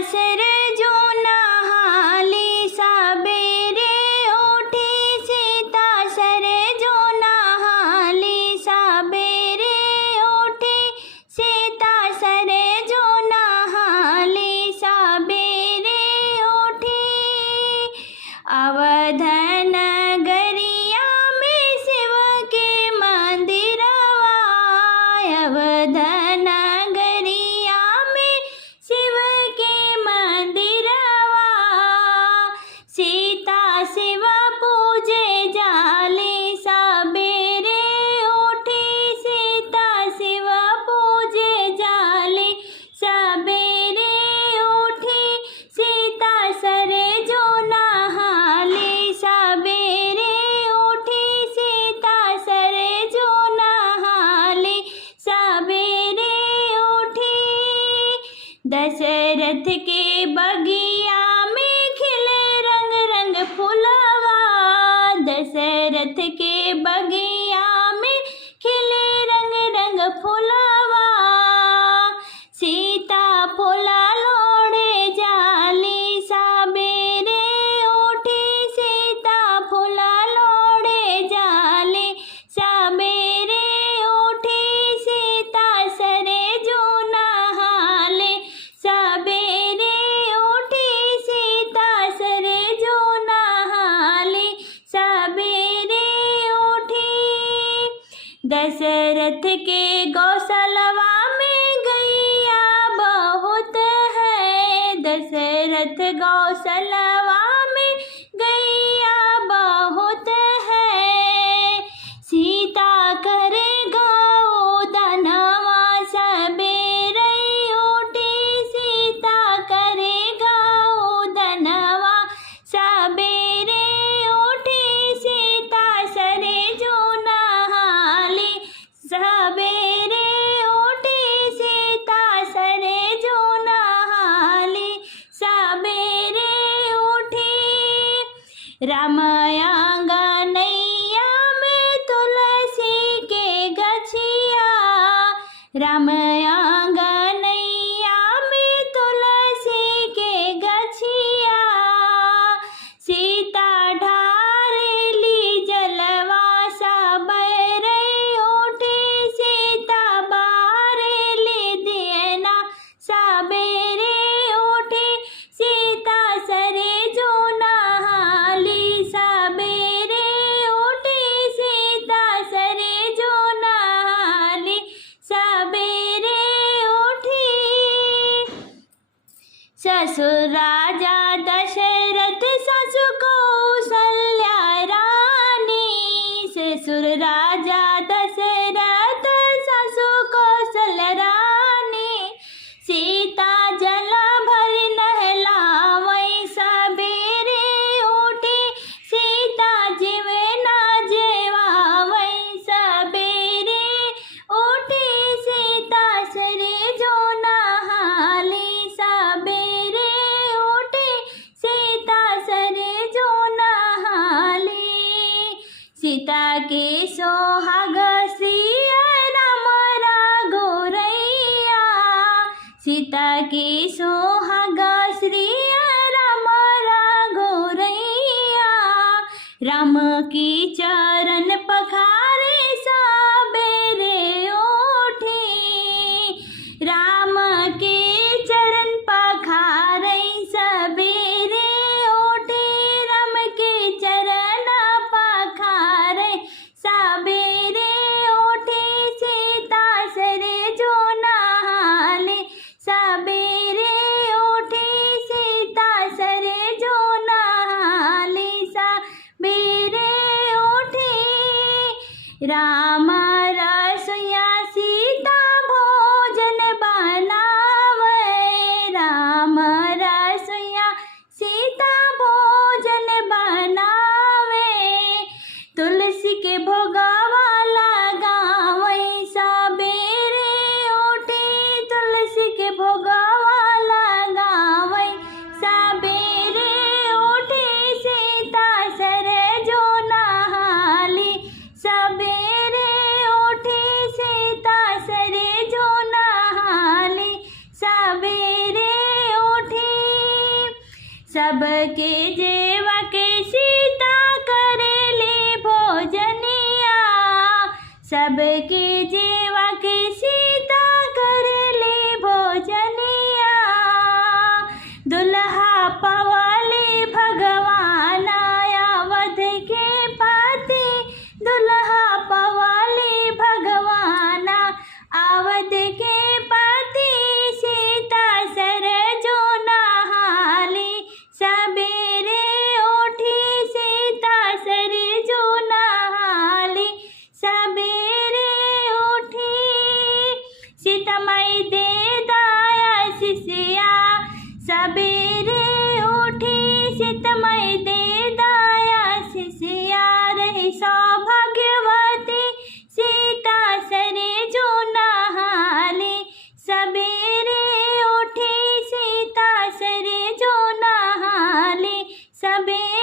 सर जो नहाली सबेरे उठी सीता सर जो नहाली सबेरे उठी सीता सर जो नहाली सबेरे उठी अवध नगरिया में शिव के मंदिरवा अवध नगरिया में शिव के मंदिरवा सीता शिव पूजे जाली सबेरे उठी सीता शिव पूजे जाली सबेरे उठी सीता सरे जो नहाली सबेरे उठी सीता सरे जो नहाली सबेरे उठी दशरथ के बगिया में खिले रंग रंग फुलवा दशरथ के बगिया में खिले रंग रंग फुलवा सीता फुला लोड़े जाली सबेरे उठी सीता फुला लोड़े जाली सबेरे उठी सीता सरे जो नहाले सबेरे उठी सीता सरे जो नहाले सबेरे उठी दशरथ के गौसलवा में गैया बहुत है दशरथ गौसलवा में गैया बहुत है सीता करे गाओ दनवा सबेरे उठी सीता करे गाओ दनवा सबेरे उठी सीता सरे जो नहाली सबेरे उठी सीता सरे जो नहाली सबेरे उठी राम आंगनैया में तुलसी के गछिया राम आंगनैया में तुलसी के गछिया सीता ढारेली जलवा सबेरे उठी सीता बारेली दियना सबेरे उठी सीता सरे जो नहाली सबेरे उठी सीता सरे जो नहाली सबेरे उठी ससुर राजा दशरथ ससु कौसल्या रानी ससुर राजा दशरथ ससु कौशल रानी सीता जल भर नहलावै सबेरे उठी सीता जीवे ना जेवावै सबेरे उठी सीता सरे जो नहाली सबेरे उठी सीता सरे जो नहाली सीता के सोहाग सिया राम राघोरैया सीता के सोहाग श्री राम राघोरैया राम की चरण पखारे सबेरे उठी राम के चरण पखारे सबेरे उठी राम के चरण पखारे सबेरे उठी सीता सरे जो नहाले सबेरे उठी सीता सरे जो नहाले सबेरे उठी सबके जेवा के सीता करेली भोजनिया, सबके जेवा के सीता करेली भोजनिया। दुल्हा पवाली भगवान अवध के पाती, दुल्हा पवाली भगवान अवध के पाती। सीता सर जो नहाली सबेरे उठी, सीता सर जो नहाली सबेरे उठी। सीता माई दे दाया शिष्या सबेरे उठी, सीता माई दे दाया शिष्या। रही सौभाग्यवती सीता सरे जो नहाली सबेरे उठी, सीता सरे जो नहाली सबेरे